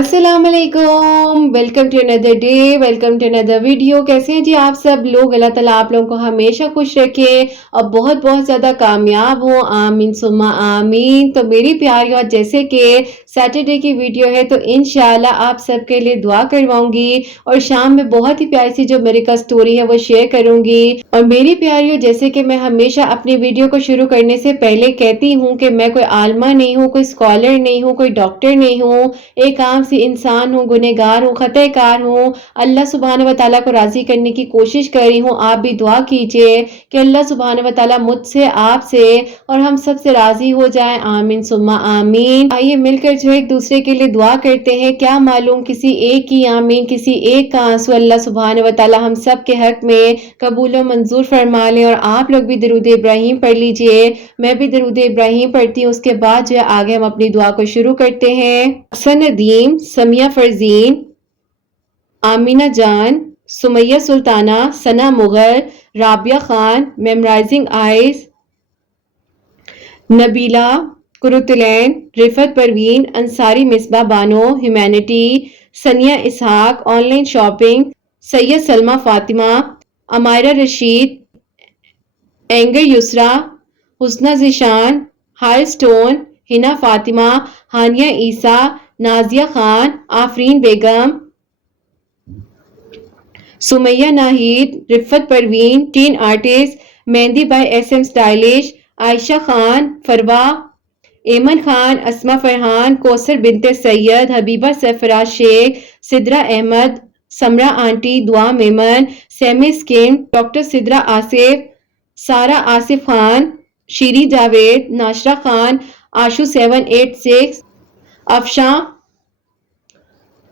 अस्सलाम वालेकुम, welcome to another day, welcome to another video. कैसे हैं जी आप सब लोग? अल्लाह ताला आप लोगों को हमेशा खुश रखे और बहुत बहुत ज़्यादा कामयाब हो, आमीन सुम्मा आमीन। तो मेरी प्यारियों, जैसे कि सैटरडे की वीडियो है तो इंशाल्लाह आप सबके लिए दुआ करवाऊंगी और शाम में बहुत ही प्यारी सी जो मेरे का स्टोरी है वो शेयर करूंगी। और मेरी प्यारियों, जैसे कि मैं हमेशा अपनी वीडियो को शुरू करने से पहले कहती हूँ कि मैं कोई आलमा नहीं हूँ, कोई स्कॉलर नहीं हूँ, कोई डॉक्टर नहीं हूँ, एक आम सी इंसान हूँ, गुनहगार हूँ, खतएकार हूँ। अल्लाह सुब्हान व तआला को राजी करने की कोशिश कर रही हूँ। आप भी दुआ कीजिए कि अल्लाह सुब्हान व तआला मुझसे, आपसे और हम सब से राजी हो जाए, आमीन सुम्मा आमीन। आइए मिलकर जो एक दूसरे के लिए दुआ करते हैं। क्या मालूम किसी एक की आमीन, किसी एक का आंसू अल्लाह सुब्हान व तआला हम सब के हक में कबूल व मंजूर फरमा ले। और आप लोग भी दरूद इब्राहिम पढ़ लीजिए, मैं भी दरूद इब्राहिम पढ़ती हूँ। उसके बाद जो है आगे हम अपनी दुआ को शुरू करते हैं। सनदीम, Samiya Farzeen, Amina Jan, Sumaiya Sultana, Sana Mughal, Rabia Khan, mesmerizing eyes, Nabeela, Qurratulain, Riffat Parveen, Ansari Misba Bano, humanity, Sania Ishaq, online shopping, Syed Salma Fatima, Amaira Rasheed, anger Yusra, Husna Zeeshan, high stone, Hina Fatima, Hania Isa, Nazia Khan, Afreen Begum, Sumaiya Nahid, Riffat Parveen, teen artist, mehndi by SM stylish, Ayesha Khan, Farwa, Aiman Khan, Asma Farhan, Kausar Binte Syed, Habiba Sarfaraz Shaikh, Sidra Ahmed, Samra aunty, दुआ Memon, semi skin, doctor Sidra Asif, Sara Asif Khan, Shiri Javed, Nashra Khan, Ashu 786, Afsha,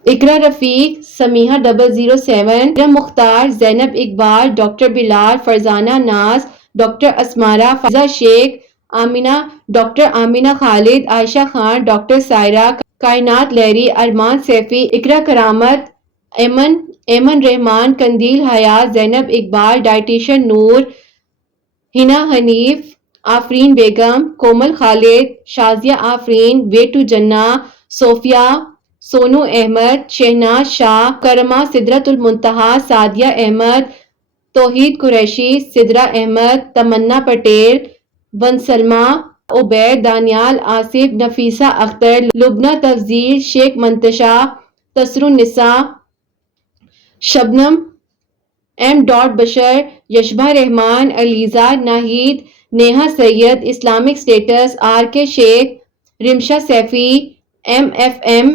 Iqra Rafiq, Samiha 007, Iram Mukhtar, Zainab Iqbal, doctor Bilal, Farzana Naz, doctor Asmara, Faiza Shaikh, Amina, doctor Amina Khalid, Ayesha Khan, doctor Saira, Kainat Lahri, अरमान सैफी, इकरा करामत, एमन Aiman Rehman, Qandeel Hayat, Zainab Iqbal, dietitian Noor, Hina Hanif, Afreen Begum, Komal Khalid, Shazia Afreen, way to Jannah, Sofia, Sonu Ahmed, Shahnaz Shah, karma, Sidratul Muntaha, Sadia Ahmed, Tauheed Qureshi, Sidra Ahmed, Tamanna Patel, वंसलमा, Ubaid, Daniyal Asif, Nafisa Akhtar, Lubna Tafzeel, Shaikh Mantasha, Tasrunnisa, Shabnam, M. Bashar, Yashba Rehman, Aliza Nahid, Neha Syed, Islamic status, RK Shaikh, Rimsha Saifi, MFM,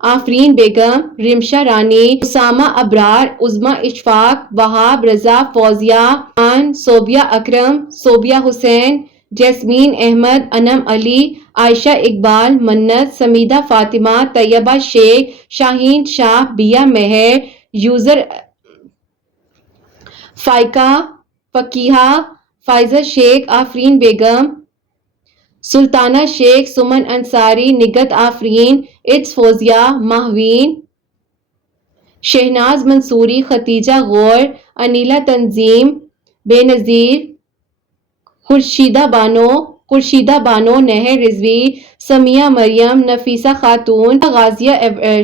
Afreen Begum, Rimsha Rani, Usama Abrar, उज़मा Ishfaq, Wahab Raza, Fauzia Khan, Sobia Akram, Sobia Hussain, Jasmine Ahmed, Anam Ali, Ayesha Iqbal, Mannat, Sameeda Fatima, Tayyaba Shaikh, Shaheen Shah, Bia Mehar, user Faika, Faqiha, Faiza Shaikh, Afreen Begum, Sultana Shaikh, Suman Ansari, Nighat Afreen, it's Fauzia, Mahveen, Shahnaz Mansoori, Khatija Gaur, Aneela Tanzeem, Benazir, Khurshida Bano, Nahar Rizvi, Samiya Maryam, Nafisa Khatoon,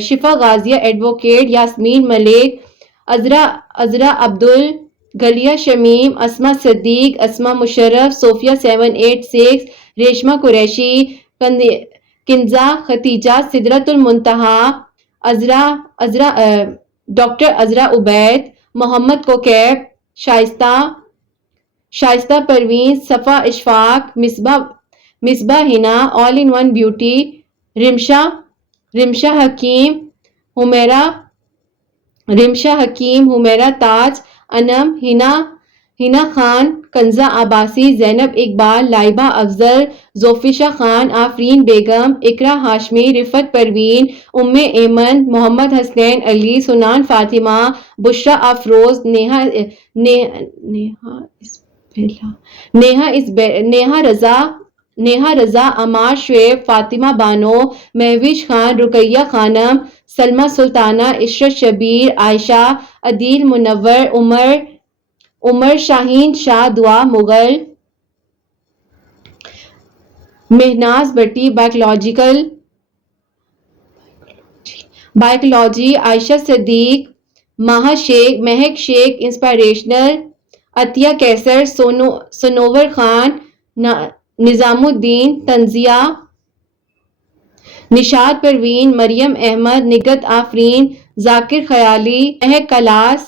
Shifa Ghazia advocate, Yasmeen Malik, Azra Abdul, Ghalia Shamim, Asma Sadiq, Asma Musharraf, Sofia 786, Reshma Qureshi, Kinza Khatija, Sidratul Muntaha, Azra doctor Azra Ubaid, Mohammad Kokab, Shaista Parveen, Safa Ishfaq, Misba Hina, all in one beauty, Rimsha Hakeem, Humaira Taj, Anam, Hina Khan, Kanza Abbasi, Zainab Iqbal, Laiba Afzal, Zofisha Khan, Afreen Begum, Iqra Hashmi, Riffat Parveen, Umme Aiman, Mohammad Hasnain Ali, सुनान फातिमा, बुशरा अफरोज, नेहा रजा, अमार शुएब, फातिमा बानो, महविश खान, रुकैया खानम, सलमा सुल्ताना, इशरत शबीर, आयशा, अदील मुनव्वर, उमर शाहीन शाह, दुआ मुगल, मेहनाज भट्टी, biological, بائیکلوجی عائشہ صدیق، مہک شیخ inspirational, عطیہ کیسر، سنور خان، نظام الدین تنزیہ، نشاد پروین، مریم احمد، نگت آفرین، ذاکر خیالی، مہک کلاس،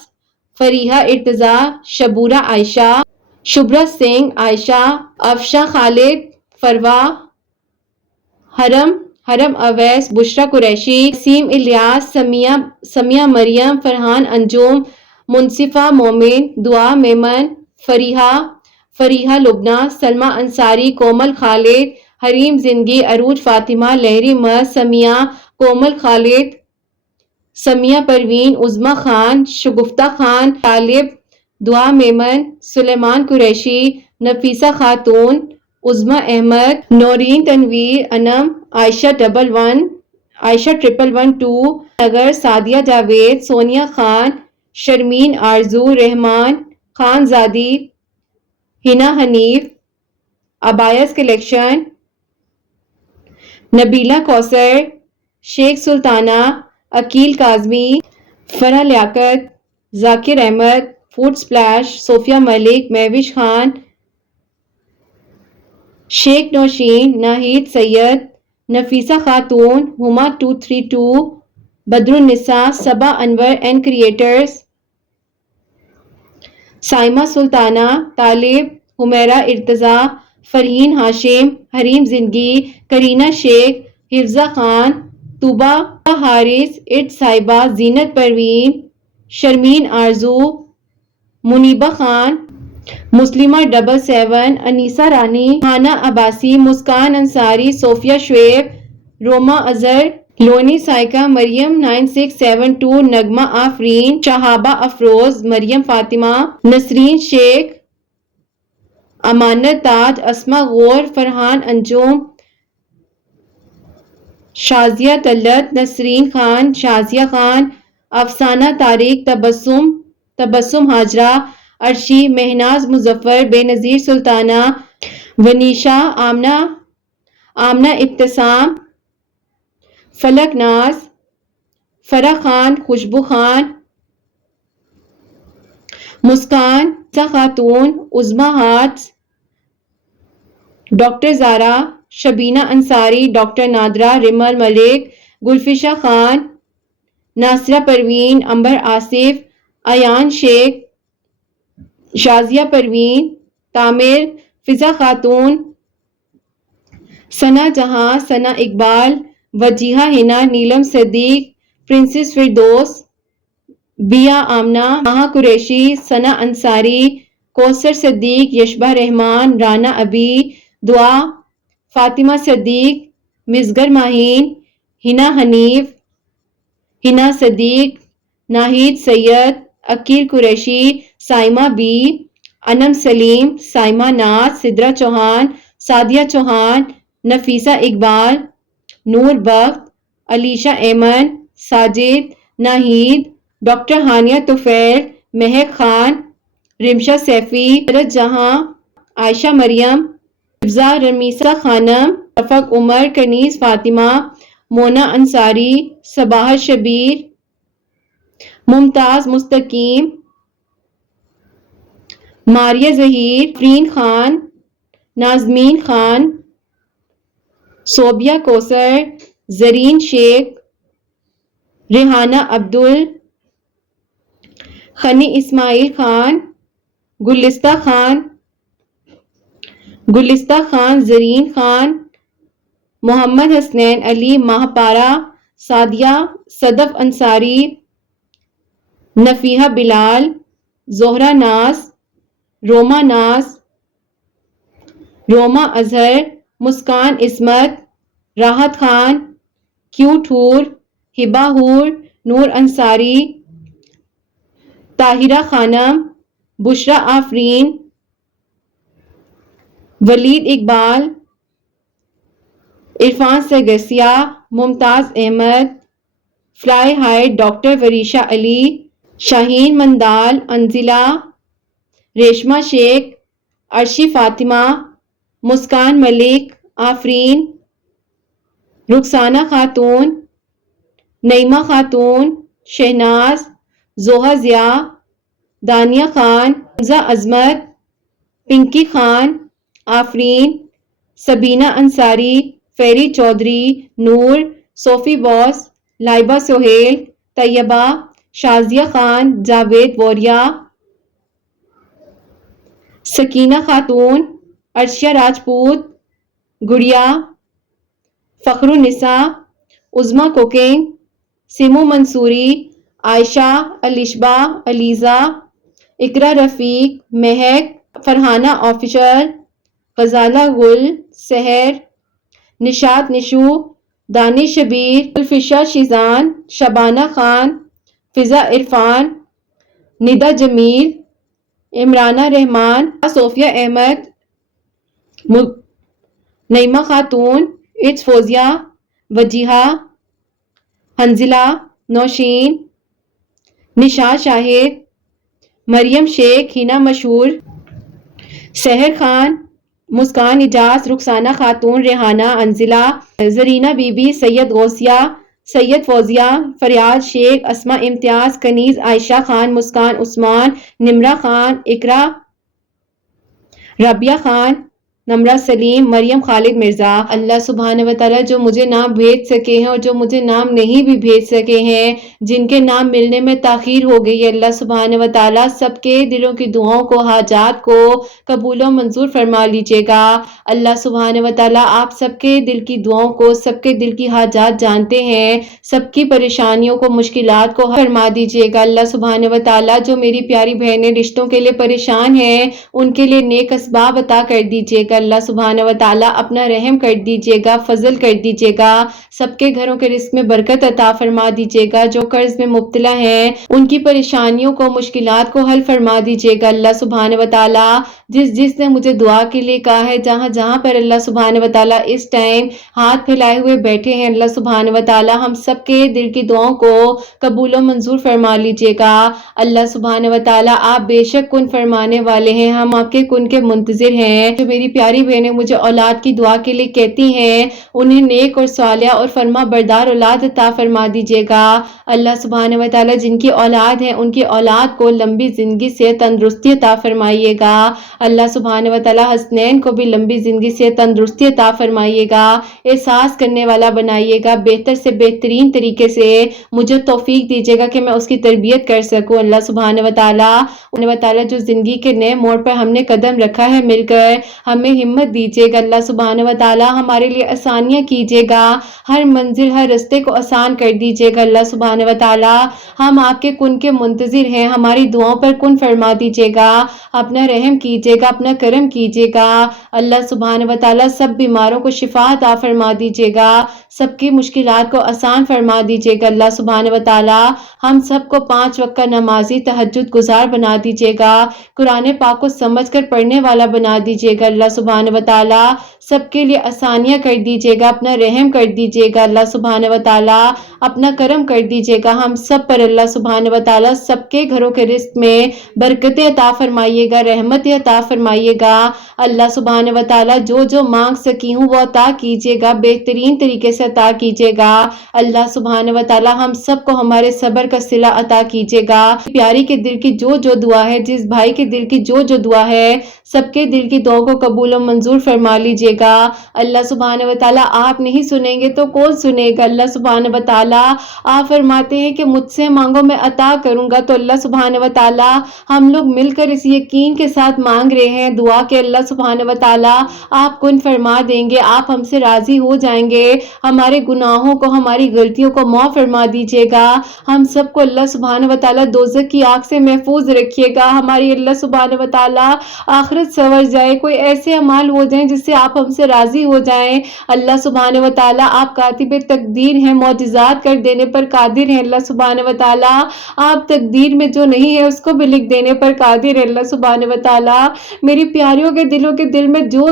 فریحہ ارتضیٰ، شبورہ عائشہ، شبرا سنگھ عائشہ، افشاں خالد، فروا، حرم اویس، بشرا قریشی، نسیم الیاس، سمیہ مریم، فرحان انجم، منصفہ مومن، دعا میمن، فریحہ لبنہ، سلمہ انصاری، کومل خالد، حریم زندگی، عروج فاطمہ، لہری مست، سمیہ، کومل خالد، سمیہ پروین، عظمیٰ خان، شگفتہ خان، طالب، دعا میمن، سلیمان قریشی، نفیسہ خاتون، عظمیٰ احمد، نورین تنویر، انم، عائشہ 111-2 نگر، سعدیہ جاوید، سونیا خان، شرمین آرزو، رحمان خان زادی، ہنا حنیف، ابایس کلیکشن، نبیلہ کوثر، شیخ سلطانہ، عقیل کاظمی، فرح لیاقت، ذاکر احمد، فوڈ سپلیش، صوفیہ ملک، مہوش خان، شیخ نوشین، ناہید سید، نفیسہ خاتون، ہما 232، بدر النساء، صبا انور اینڈ کریٹرز، سائمہ سلطانہ، طالب، حمیرہ ارتضیٰ، فرحین ہاشم، حریم زندگی، کرینہ شیخ، حفظہ خان، طوبہ حارث، صاحبہ، زینت پروین، شرمین آرزو، منیبہ خان، مسلمہ 77، انیسہ رانی، ہانا عباسی، مسکان انصاری، صوفیہ شعیب، روما اظہر، لونی سائقہ، مریم 9672، نغمہ آفرین، شہابہ افروز، مریم فاطمہ، نسرین شیخ، امانت تاج، اسما غور، فرحان انجم، شازیہ طلعت، نسرین خان، شازیہ خان، افسانہ طارق، تبسم ہاجرہ، عرشی، مہناز مظفر، بے نظیر سلطانہ، ونیشا، آمنہ ابتسام، فلک ناز، فرح خان، خوشبو خان، مسکان خاتون، عظمیٰ ہارٹس، ڈاکٹر زارا، شبینہ انصاری، ڈاکٹر نادرہ، ریمل ملک، گلفشہ خان، ناصرہ پروین، امبر آصف، ایان شیخ، شازیہ پروین، تعمیر، فضا خاتون، ثنا جہاں، ثنا اقبال، وجیہہ ہنا، نیلم صدیق، پرنسس فردوس، بیا آمنہ، ماہا قریشی، ثنا انصاری، کوثر صدیق، یشبہ رحمان، رانا ابی، دعا، فاطمہ صدیق، مصغر ماہین، ہنا حنیف، ہنا صدیق، ناہید سید، عقیل قریشی، سائمہ بی، انم سلیم، سائمہ ناز، سدرہ چوہان، سعدیہ چوہان، نفیسہ اقبال، نور بخت، علیشہ ایمن، ساجد، ناہید، ڈاکٹر ہانیہ طفیل، مہک خان، رمشہ سیفی، سرت جہاں، عائشہ مریم، حفظہ رمیسہ خانم، شفق عمر، کنیز فاطمہ، مونا انصاری، صباحت شبیر، ممتاز مستقیم، ماریہ ظہیر، فرین خان، نازمین خان، صوبیہ کوثر، زرین شیخ، ریحانہ عبدل، خنی اسماعیل خان، گلستہ خان، زرین خان، محمد حسنین علی، ماہپارہ، سعدیہ، صدف انصاری، نفیحہ بلال، زہرہ ناز، روما ناز، روما اظہر، مسکان عصمت، راحت خان، کیوٹ حور، ہبہ حور، نور انصاری، طاہرہ خانم، بشرا آفرین، ولید اقبال، عرفان سرگسیہ، ممتاز Ahmad, fly height, doctor Varisha علی، شاہین مندال، انزلہ، ریشمہ شیخ، عرشی فاطمہ، مسکان ملک، آفرین، رخسانہ خاتون، نعیمہ خاتون، شہناز، زوہا ضیا، دانیہ خان، حمزہ عظمت، پنکی خان، آفرین، سبینہ انصاری، فیری چودھری، نور، صوفی بوس، لائبہ سہیل، طیبہ، شازیہ خان، جاوید ووریا، سکینہ خاتون، عرشیہ راجپوت، گڑیا، فخر النساء، عظمیٰ کوکنگ، سیمو منصوری، عائشہ، الشبا، علیزہ، اقرا رفیق، مہک، فرحانہ آفیشل، غزالہ گل، سحر، نشاط نشو، دانش شبیر، الفشا شیزان، شبانہ خان، فضا عرفان، ندا جمیل، عمرانہ رحمان، صوفیہ احمد، نعیمہ خاتون، اٹس فوزیہ، وجیہہ، حنزلہ، نوشین، نشاط شاہد، مریم شیخ، ہینا مشہور، سحر خان، مسکان اجاز، رخسانہ خاتون، ریحانہ، انزلہ، زرینہ بی بی، سید غوثیہ، سید فوزیہ، فریاد شیخ، اسماء امتیاز، کنیز، عائشہ خان، مسکان عثمان، نمرہ خان، اقرا، رابعہ خان، نمرہ سلیم، مریم خالد مرزا۔ اللہ سبحانہ وتعالیٰ جو مجھے نام بھیج سکے ہیں اور جو مجھے نام نہیں بھی بھیج سکے ہیں، جن کے نام ملنے میں تاخیر ہو گئی ہے، اللہ سبحانہ وتعالیٰ سب کے دلوں کی دعاؤں کو، حاجات کو قبول و منظور فرما لیجیے گا۔ اللہ سبحانہ وتعالیٰ آپ سب کے دل کی دعاؤں کو، سب کے دل کی حاجات جانتے ہیں، سب کی پریشانیوں کو، مشکلات کو حل فرما دیجیے گا۔ اللہ سبحانہ وتعالیٰ جو میری پیاری بہنیں رشتوں کے لیے پریشان ہیں، ان کے لیے نیک اسباب عطا کر دیجیے گا۔ اللہ سبحانہ وتعالیٰ اپنا رحم کر دیجیے گا، فضل کر دیجیے گا، سب کے گھروں کے رزق میں برکت عطا فرما دیجیے گا۔ جو قرض میں مبتلا ہیں، ان کی پریشانیوں کو، مشکلات کو حل فرما دیجیے گا۔ اللہ سبحانہ وتعالیٰ جس نے مجھے دعا کے لیے کہا ہے، جہاں پر اللہ سبحانہ وتعالیٰ اس ٹائم ہاتھ پھیلائے ہوئے بیٹھے ہیں، اللہ سبحانہ وتعالیٰ ہم سب کے دل کی دعاؤں کو قبول و منظور فرما لیجیے گا۔ اللہ سبحانہ وتعالیٰ آپ بے شک کن فرمانے والے ہیں، ہم آپ کے کن کے منتظر ہیں۔ جو میری پیاری بہنیں مجھے اولاد کی دعا کے لیے کہتی ہیں، انہیں نیک اور صالحہ اور فرما بردار اولاد عطا فرما دیجیے گا۔ اللہ سبحانہ وتعالیٰ جن کی اولاد ہے، ان کی اولاد کو لمبی زندگی سے تندرستی عطا فرمائیے گا۔ اللہ سبحانہ وتعالیٰ حسنین کو بھی لمبی زندگی سے تندرستی عطا فرمائیے گا، احساس کرنے والا بنائیے گا، بہتر سے بہترین طریقے سے مجھے توفیق دیجیے گا کہ میں اس کی تربیت کر سکوں۔ اللہ سبحانہ وتعالیٰ جو زندگی کے نئے موڑ پر ہم نے قدم رکھا ہے مل کر، ہمیں ہمت دیجیے گا۔ اللہ سبحانہ وتعالیٰ ہمارے لیے آسانیاں کیجیے گا، ہر منزل، ہر رستے کو آسان کر دیجیے گا۔ اللہ سبحانہ وتعالیٰ ہم آپ کے کن کے منتظر ہیں، ہماری دعاؤں پر کن فرما دیجیے گا، اپنا رحم کیجیے گا، اپنا کرم کیجیے گا۔ اللہ سبحانہ وتعالیٰ سب بیماروں کو شفا عطا فرما دیجیے گا، سب کی مشکلات کو آسان فرما دیجیے گا۔ اللہ سبحانہ وتعالیٰ ہم سب کو 5 وقت کا نمازی، تہجد گزار بنا دیجیے گا، قرآن پاک کو سمجھ کر پڑھنے والا بنا دیجیے گا۔ اللہ سبحانہ وتعالیٰ سب کے لیے آسانیاں کر دیجیے گا، اپنا رحم کر دیجیے گا۔ اللہ سبحانہ وتعالیٰ اپنا کرم کر دیجیے گا ہم سب پر۔ اللہ سبحانہ وتعالیٰ سب کے گھروں کے رزق میں برکتیں عطا فرمائیے گا، رحمتیں عطا فرمائیے گا۔ اللہ سبحانہ وتعالیٰ جو مانگ سکی ہوں وہ عطا کیجیے گا، بہترین طریقے سے عطا کیجیے گا۔ اللہ سبحانہ وتعالیٰ ہم سب کو ہمارے صبر کا صلہ عطا کیجیے گا۔ پیاری کے دل کی جو دعا ہے، جس بھائی کے دل کی جو دعا ہے، سب کے دل کی دعاؤں کو قبول و منظور فرما لیجیے گا۔ اللہ سبحانہ وتعالیٰ آپ نہیں سنیں گے تو کون سنے گا؟ اللہ سبحانہ وتعالیٰ آپ فرماتے ہیں کہ مجھ سے مانگو میں عطا کروں گا، تو اللہ سبحانہ وتعالیٰ ہم لوگ مل کر اس یقین کے ساتھ مانگ رہے ہیں دعا کہ اللہ سبحانہ وتعالیٰ آپ کن فرما دیں گے، آپ ہم سے راضی ہو جائیں گے، ہمارے گناہوں کو، ہماری غلطیوں کو معاف فرما دیجیے گا۔ ہم سب کو اللہ سبحانہ وتعالیٰ دوزخ کی آگ سے محفوظ رکھیے گا، ہماری اللہ سبحانہ وتعالیٰ آخرت سنور جائے، کوئی ایسے اعمال ہو جائیں جس سے آپ ہم سے راضی ہو جائیں۔ اللہ سبحانہ وتعالیٰ آپ کاتب تقدیر ہیں، معجزات کر دینے پر قادر ہیں۔ اللہ سبحانہ وتعالیٰ آپ تقدیر میں جو نہیں ہے اس کو بھی لکھ دینے پر قادر ہے۔ اللہ سبحانہ وتعالیٰ میری پیاریوں کے دلوں کے دل میں جو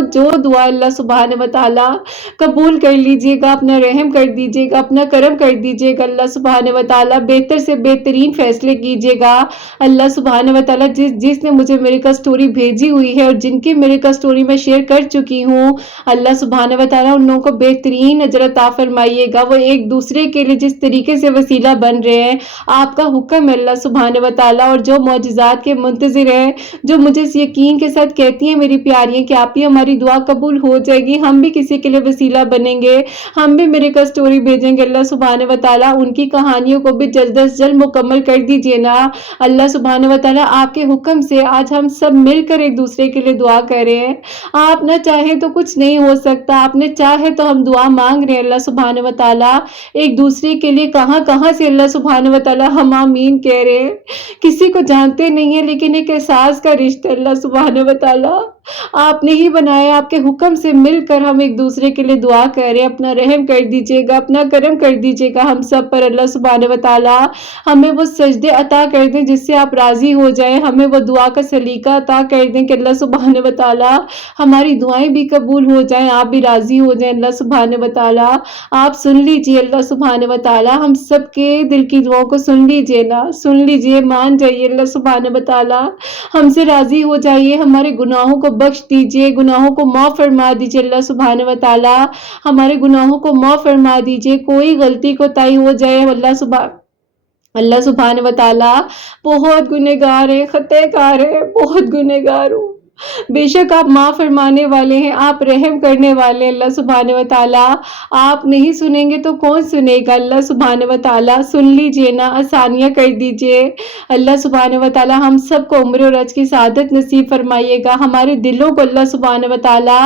دعا اللہ سبحانہ وتعالیٰ قبول کر لیجیے گا، اپنا رحم کر دیجیے گا، اپنا کرم کر دیجیے گا۔ اللہ سبحانہ وتعالیٰ بہتر سے بہترین فیصلے کیجیے گا۔ اللہ سبحانہ وتعالیٰ جس نے مجھے میری کا سٹوری بھیجی ہوئی ہیں اور जिनकी मेरे का स्टोरी में शेयर कर चुकी हूँ, अल्लाह सुब्हान व तआला उन लोगों को बेहतरीन अजर अता फरमाइएगा। वो एक दूसरे के लिए जिस तरीके से वसीला बन रहे हैं, आपका हुक्म है अल्लाह सुब्हान व तआला, और जो मौजिज़ात के मुंतज़िर हैं, जो मुझे इस यकीन के साथ कहती हैं मेरी प्यारियां कि आप ही हमारी दुआ कबूल हो जाएगी, हम भी किसी के लिए वसीला बनेंगे, हम भी मेरे का स्टोरी भेजेंगे। अल्लाह सुब्हान व तआला उनकी कहानियों को भी जल्द अज जल्द मुकम्मल कर दीजिए ना। अल्लाह सुब्हान व तआला आपके हुक्म से आज हम सब मिलकर एक दूसरे के लिए दुआ कर रहे हैं। आप ना चाहे तो कुछ नहीं हो सकता, आपने चाहे तो हम दुआ मांग रहे हैं अल्लाह सुब्हान व तआला एक दूसरे के लिए। कहां कहां से अल्लाह सुब्हान व तआला हम आमीन कह रहे हैं, किसी को जानते नहीं है, लेकिन एक एहसास का रिश्ता अल्लाह सुब्हान व तआला आपने ही बनाया। आपके हुक्म से मिलकर हम एक दूसरे के लिए दुआ कर रहे हैं। अपना रहम कर दीजिएगा, अपना करम कर दीजिएगा हम सब पर अल्लाह सुब्हान व तआला। हमें वो सजदे अता कर दें जिससे आप राजी हो जाएं, हमें वो दुआ का सलीका अता कर दें कि अल्लाह सुब्हान व तआला हमारी दुआएं भी कबूल हो जाएं, आप भी राजी हो जाएं अल्लाह सुब्हान व तआला। आप सुन लीजिए अल्लाह सुब्हान व तआला, हम सब के दिल की दुआओं को सुन लीजिए ना, सुन लीजिए, मान जाइए अल्लाह सुब्हान व तआला, हमसे राजी हो जाइए, हमारे गुनाहों को बख्श दीजिए, गुनाहों को माफ फरमा दीजिए अल्लाह सुब्हान व तआला, हमारे गुनाहों को माफ फरमा दीजिए। कोई गलती कोताही हो जाए अल्लाह सुब्हान व तआला, बहुत गुनहगार है, खतेकार है, बहुत गुनहगार हूँ, बेशक आप माफ फरमाने वाले हैं, आप रहम करने वाले हैं अल्लाह सुब्हान व तआला। आप नहीं सुनेंगे तो कौन सुनेगा अल्लाह सुब्हान व तआला, सुन लीजिए ना, आसानियां कर दीजिए अल्लाह सुब्हान व तआला। हम सबको उम्र और अज की सआदत नसीब फरमाइएगा, हमारे दिलों को अल्लाह सुब्हान व तआला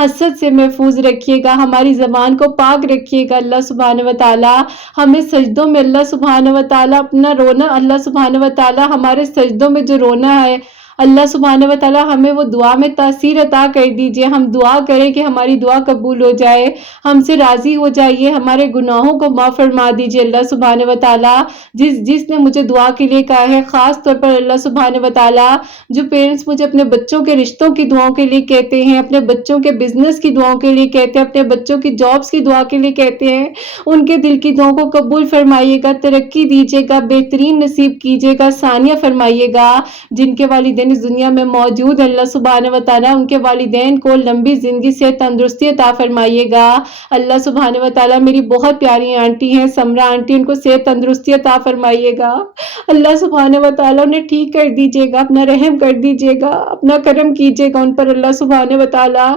हसद से महफूज रखिएगा, हमारी ज़बान को पाक रखिएगा अल्लाह सुब्हान व तआला। हमें सजदों में अल्लाह सुब्हान व तआला अपना रोना, अल्लाह सुब्हान व तआला हमारे सजदों में जो रोना है अल्लाह सुब्हान व तआला हमें वो दुआ में तासीर अता कर दीजिए। हम दुआ करें कि हमारी दुआ कबूल हो जाए, हमसे राजी हो जाइए, हमारे गुनाहों को माफ फरमा दीजिए अल्लाह सुब्हान व तआला। जिसने मुझे दुआ के लिए कहा है, खास तौर पर अल्लाह सुब्हान व तआला, जो पेरेंट्स मुझे अपने बच्चों के रिश्तों की दुआओं के लिए कहते हैं, अपने बच्चों के बिजनेस की दुआओं के लिए कहते हैं, अपने बच्चों की जॉब्स की दुआ के लिए कहते हैं, उनके दिल की दुआओं को कबूल फरमाइएगा, तरक्की दीजिएगा, बेहतरीन नसीब कीजिएगा, सानिया फरमाइएगा। जिनके वालिदैन इस दुनिया में मौजूद अल्लाह सुब्हान व तआला उनके वालिदैन को लंबी जिंदगी से तंदुरुस्ती अता फरमाइएगा अल्लाह सुब्हान व तआला। मेरी बहुत प्यारी आंटी हैं समरा आंटी, उनको सेहत तंदुरुस्ती अता फरमाइएगा अल्लाह सुब्हान व तआला। उन्हें ठीक कर दीजिएगा, अपना रहम कर दीजिएगा, अपना करम कीजिएगा उन पर अल्लाह सुब्हान व तआला।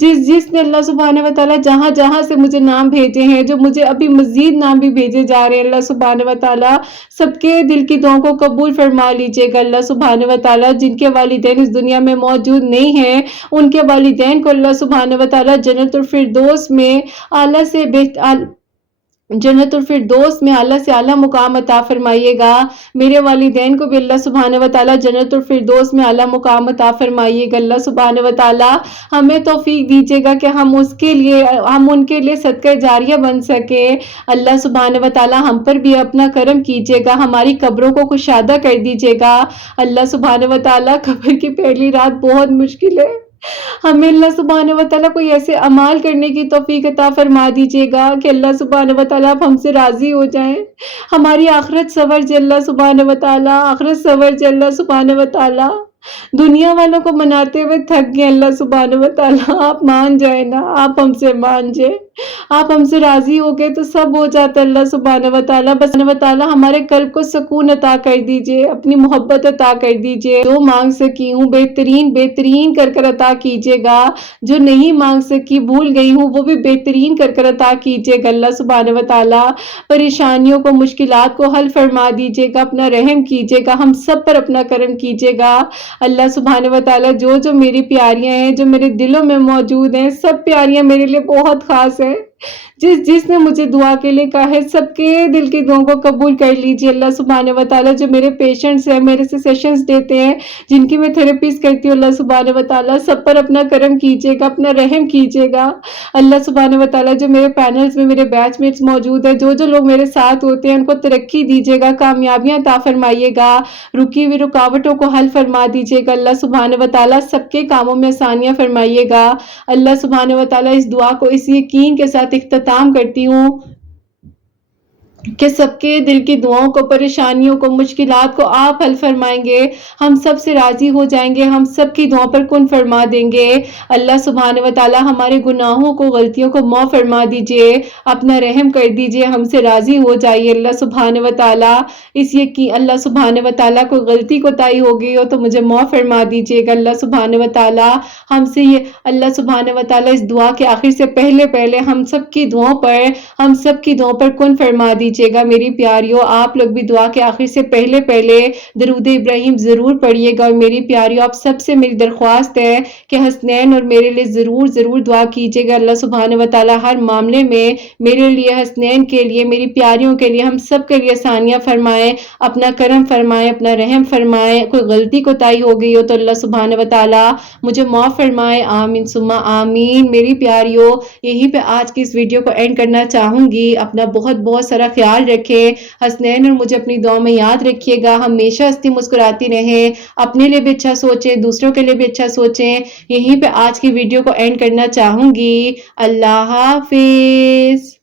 जिसने अल्लाह सुब्हान व तआला जहां जहां से मुझे नाम भेजे हैं, जो मुझे अभी मजीद नाम भी भेजे जा रहे हैं अल्लाह सुब्हान व तआला, सबके दिल की दुआओं को कबूल फरमा लीजिएगा अल्लाह सुब्हान व तआला। जिनके वालिदैन इस दुनिया में मौजूद नहीं हैं, उनके वालिदैन को अल्लाह सुब्हान व तआला जन्नतुल फिरदौस में आला से जन्नतुल फिरदौस में आला से आला मुकाम अता फरमाइएगा। मेरे वालिदैन को भी अल्लाह सुब्हान व तआला जन्नतुल फिरदौस में आला मुकाम अता फरमाइएगा अल्लाह सुब्हान व तआला। हमें तौफीक दीजिएगा कि हम उनके लिए सदका जारिया बन सके अल्लाह सुब्हान व तआला। हम पर भी अपना करम कीजिएगा, हमारी कब्रों को कुशादा कर दीजिएगा अल्लाह सुब्हान व तआला। कब्र की पहली रात बहुत मुश्किल है, हमें अल्लाह सुब्हान व तआला कोई ऐसे अमाल करने की तौफीक अता फरमा दीजिएगा कि अल्लाह सुब्हान व तआला आप हमसे राजी हो जाएं। हमारी आखिरत सवर जे अल्लाह सुब्हान व तआला, आखिरत सवर जे अल्लाह सुब्हान व तआला। दुनिया वालों को मनाते हुए थक गए अल्लाह सुब्हान व तआला, आप मान जाए ना, आप हमसे मान जाए, आप हमसे राजी हो गए तो सब हो जाता अल्लाह सुब्हान व तआला। बस व तआला हमारे कल्ब को सुकून अता कर दीजिए, अपनी मोहब्बत अता कर दीजिए। जो मांग सकी हूँ बेहतरीन बेहतरीन कर कर अता कीजिएगा, जो नहीं मांग सकी भूल गई हूँ वो भी बेहतरीन कर कर अता कीजिएगा अल्लाह सुब्हान व तआला। परेशानियों को मुश्किलात को हल फरमा दीजिएगा, अपना रहम कीजिएगा, हम सब पर अपना करम कीजिएगा अल्लाह सुब्हान व तआला। जो मेरी प्यारियां हैं, जो मेरे दिलों में मौजूद हैं, सब प्यारियां मेरे लिए बहुत खास है। जिसने मुझे दुआ के लिए कहा है, सबके दिल की दुआओं को कबूल कर लीजिए अल्लाह सुब्हान व तआला। जो मेरे पेशेंट्स हैं, मेरे से सेशंस देते हैं, जिनकी मैं थेरेपीज करती हूँ अल्लाह सुब्हान व तआला, सब पर अपना करम कीजिएगा, अपना रहम कीजिएगा अल्लाह सुब्हान व तआला। जो मेरे पैनल्स में मेरे बैचमेट्स मौजूद है, जो लोग मेरे साथ होते हैं, उनको तरक्की दीजिएगा, कामयाबियां अता फरमाइएगा, रुकी हुई रुकावटों को हल फरमा दीजिएगा अल्लाह सुब्हान व तआला। सबके कामों में आसानियां फरमाइएगा अल्लाह सुब्हान व तआला। इस दुआ को इस यकीन के साथ इख्तिताम करती हूँ, کہ सबके दिल की दुआओं को, परेशानियों को, मुश्किलात को आप हल फरमाएंगे, हम सब से राज़ी हो जाएंगे, हम सब की दुआओं पर कुन फरमा देंगे। अल्लाह सुब्हान व तआला हमारे गुनाहों को, गलतियों को माफ़ फरमा दीजिए, अपना रहम कर दीजिए, हमसे राज़ी हो जाइए अल्लाह सुब्हान व तआला। इस ये कि अल्लाह सुब्हान व तआला कोई गलती कोताही हो गई हो तो मुझे माफ़ फरमा दीजिएगा अल्लाह सुब्हान व तआला। हमसे ये अल्लाह सुब्हान व तआला इस दुआ के आखिर से पहले पहले हम सब की दुआओं पर, हम सब की दुआओं पर कुन फरमा दीजिएगा मेरी प्यारियों। आप लोग भी दुआ के आखिर से पहले पहले दरूद इब्राहिम ज़रूर पढ़िएगा। और मेरी प्यारियों, आप सबसे मेरी दरख्वास्त है कि हसनैन और मेरे लिए ज़रूर ज़रूर दुआ कीजिएगा। अल्लाह सुब्हान व तआला हर मामले में मेरे लिए, हसनैन के लिए, मेरी प्यारियों के लिए, हम सब के लिए आसानियाँ फरमाएँ, अपना करम फरमाएँ, अपना रहम फरमाएँ। कोई गलती कोताही हो गई हो तो अल्लाह सुब्हान व तआला मुझे माफ़ फरमाएँ। आमीन सुम्मा आमीन। मेरी प्यारियों, यहीं पे आज की इस वीडियो को एंड करना चाहूँगी। अपना बहुत बहुत सारा ख्याल रखें। हसनैन और मुझे अपनी दुआ में याद रखिएगा। हमेशा हंसती मुस्कुराती रहें, अपने लिए भी अच्छा सोचें, दूसरों के लिए भी अच्छा सोचें। यहीं पे आज की वीडियो को एंड करना चाहूँगी। अल्लाह हाफ़िज़।